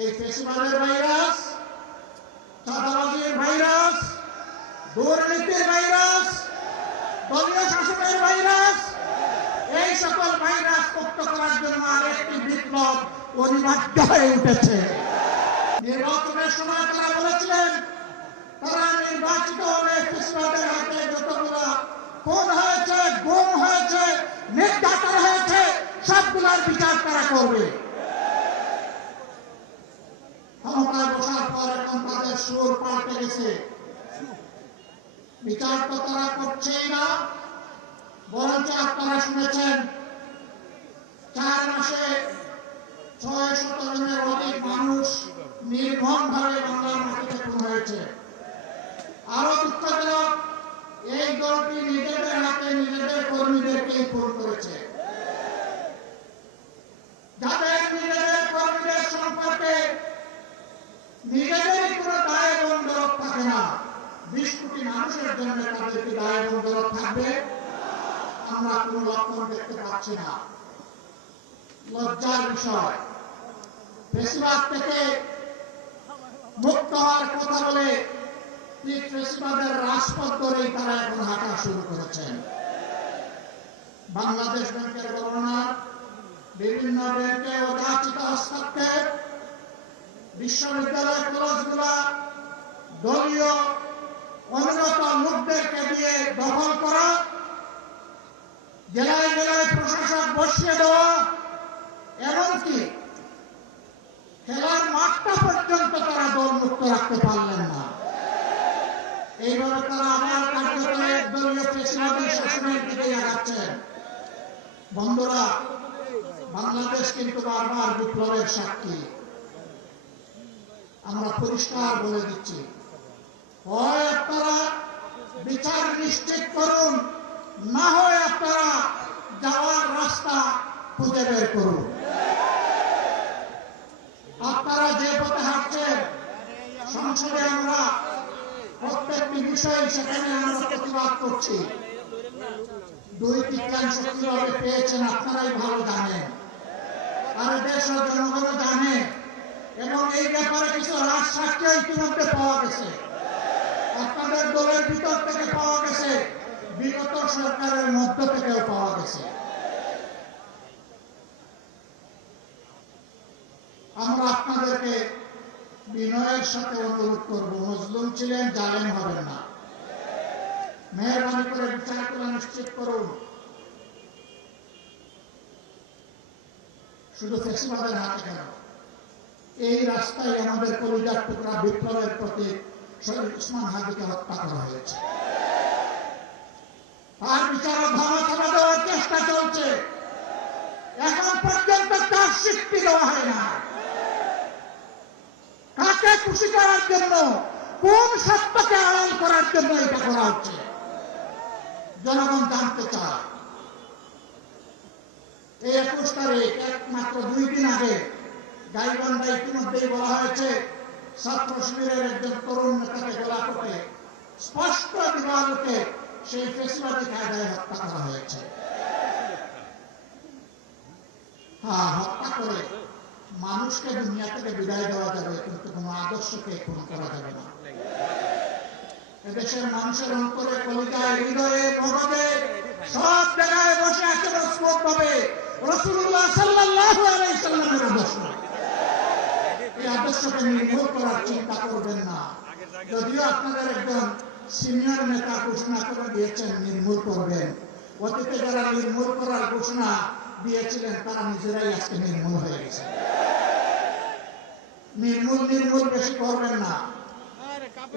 এই ফেসিবাদের ভাইরাস, চাঁদাবাজির ভাইরাস, দুর্নীতির ভাইরাস, দলীয় শাসনের ভাইরাস, এই সকল ভাইরাস মুক্ত করার জন্য আরেকটি বিপ্লব অনিবার্য হয়ে উঠেছে। নির্বাচনের সময় তারা বলেছিলেন তারা নির্বাচিত হলে ফেসিবাদের হাতে যতগুলো খুন হয়েছে, গুম হয়েছে, নির্যাতন হয়েছে সবগুলোর বিচার তারা করবে। ক্ষমতায় বসার পর এখন তাদের সুর পাল্টে গেছে। বিচার তো তারা করছেই না, বরঞ্চ আপনারা শুনেছেন 4 মাসে 600 জনের অধিক মানুষ নির্মমভাবে বাংলার মাটিতে খুন হয়েছে। আরো দুঃখজনক, এই দলটি নিজেদের হাতে নিজেদের কর্মীদেরকে খুন করেছে। যাদের নিজেদের কর্মীদের সম্পর্কে নিজেদেরই কোনো দায় এবং দরদ থাকে না, 20 কোটি মানুষের জন্য তাদেরকে দায় এবং দরদ থাকবে, আমরা কোন লক্ষণ দেখতে পাচ্ছি না। লজ্জার বিষয়, ফেসিবাদ থেকে মুক্ত হওয়ার কথা বলে ঠিক ফেসিবাদের রাজপথ ধরেই তারা এখন হাঁটা শুরু করেছেন। বাংলাদেশ ব্যাংকের গভর্নর, বিভিন্ন ব্যাংকে অযাচিত হস্তক্ষেপ, বিশ্ববিদ্যালয় কলেজগুলা দলীয় অনুগত লোকদেরকে দিয়ে দখল করা, জেলায় জেলায় প্রশাসক বসিয়ে দেওয়া, এমনকি খেলার মাঠটা পর্যন্ত তারা দলমুক্ত রাখতে পারলেন না। এইভাবে তারা আবার কার্যকরী দলীয় ফেসিবাদী শাসনের দিকে আগাচ্ছেন। বন্ধুরা, বাংলাদেশ কিন্তু বারবার বিপ্লবের সাক্ষী। আমরা পরিষ্কার বলে দিচ্ছি, হয় আপনারা বিচার নিশ্চিত করুন, না হয় আপনারা যাওয়ার রাস্তা খুঁজে বের করুন। আপনারা যে পথে হাঁটছেন, সংসদে আমরা প্রত্যেকটি বিষয় সেখানে আমরা প্রতিবাদ করছি। 2/3 কিভাবে পেয়েছেন আপনারাই ভালো জানেন, আর দেশের জনগণ জানে। এবং এই ব্যাপারে কিছু রাজ সাক্ষ্য ইতিমধ্যে পাওয়া গেছে, আপনাদের দলের ভিতর থেকে পাওয়া গেছে, বিগত সরকারের মধ্য থেকেও পাওয়া গেছে। আমরা আপনাদেরকে বিনয়ের সাথে অনুরোধ করব, মজলুম ছিলেন, জালেম হবেন না। মেহরবানি করে বিচারগুলো নিশ্চিত করুন। শুধু ফেসিবাদের হাতে কেন, এই রাস্তায় আমাদের কলিজার টুকরা বিপ্লবের প্রতি শহীদ ওসমান হাদিকে হত্যা করা হয়েছে। তার বিচার ধামা দেওয়ার চেষ্টা চলছে, এখন পর্যন্ত তার স্বীকৃতি দেওয়া হয় না। কাকে খুশি করার জন্য, কোন সত্যকে আড়াল করার জন্য এটা করা হচ্ছে জনগণ জানতে চায়। এই 21 তারিখ, একমাত্র 2 দিন আগে গাইবান্ধায় ইতিমধ্যেই বলা হয়েছে ছাত্র শিবিরের একজন তরুণ নেতাকে গলা কেটে স্পষ্ট দিবালোকে সেই ফেসিবাদী কায়দায় হত্যা করা হয়েছে। হ্যাঁ, হত্যা করে মানুষকে দুনিয়া থেকে বিদায় দেওয়া যাবে, কিন্তু কোন আদর্শকে খুন করা যাবে না। এদেশের মানুষের অন্তরে, কলিজায়, হৃদয়ে, মগজে সব জায়গায় বসে আছে মজবুত ভাবে রাসূলুল্লাহ সাল্লাল্লাহু আলাইহি সাল্লামের আদর্শ। এই আদর্শকে নির্মূল করার চিন্তা করবেন না। যদিও আপনাদের একজন সিনিয়র নেতা ঘোষণা করে দিয়েছেন নির্মূল করবেন, অতীতে যারা নির্মূল করার ঘোষণা দিয়েছিলেন তারা নিজেরাই আজকে নির্মূল হয়ে গেছে। নির্মূল বেশি করবেন না,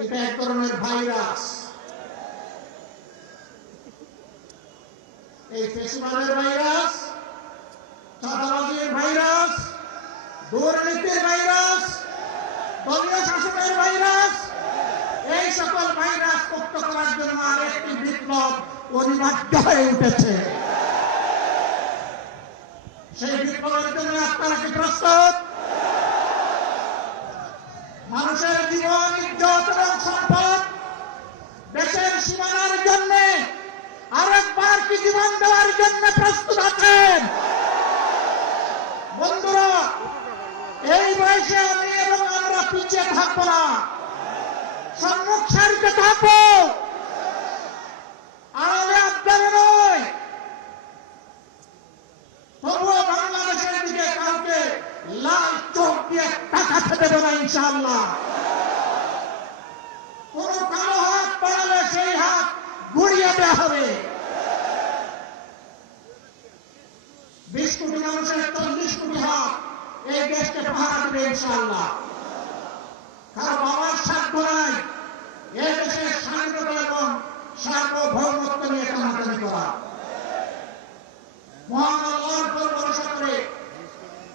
এটা এক ধরনের ভাইরাস। এই ফেসিবাদের ভাইরাস, চাঁদাবাজির ভাইরাস, দুর্নীতির ভাইরাস, দলীয় শাসনের ভাইরাস, এই সকল ভাইরাস মুক্ত করার জন্য আরেকটি বিপ্লব অনিবার্য হয়ে উঠেছে। সেই বিপ্লবের জন্য আপনারা কি প্রস্তুত? মানুষের জীবন, ইজ্জত এবং সম্পদ দেশের সীমানার জন্য আরেকবার কি জীবন দেওয়ার জন্য প্রস্তুত আছেন? বন্ধুরা, এই বয়সে আমি পিছিয়ে থাকবো না, সম্মুখ সারিতে থাকবো, আড়ালে আবদারে নয়। তবুও বাংলাদেশের দিকে কাউকে লাল চোখ দিয়ে তাকাতে দেব না ইনশাআল্লাহ। কোন কালো হাত বাড়ালে সেই হাত গুড়িয়ে দেওয়া হবে। 20 কোটি মানুষের 40 কোটি হাত এই দেশকে পাহারা দেবে ইনশাআল্লাহ। কারো বাবার সাধ্য নাই এই দেশের স্বাধীনতা এবং সার্বভৌমত্ব নিয়ে টানাটানি করা। মহান আল্লাহর উপর ভরসা করে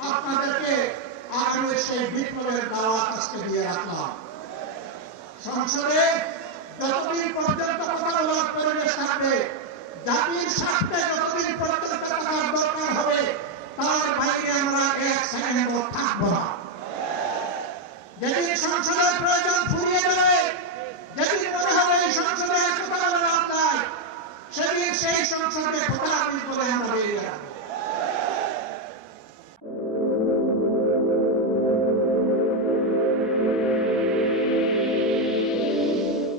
আপনাদেরকে আগামী সেই বিপ্লবের দাওয়াত আজকে দিয়ে রাখলাম। সংসদে যতদিন পর্যন্ত কথা বলার পরিবেশ থাকবে, জাতির স্বার্থে যতদিন পর্যন্ত থাকার দরকার হবে, তার বাইরে আমরা 1 সেকেন্ডও থাকবো না। যেদিন সংসদের প্রয়োজন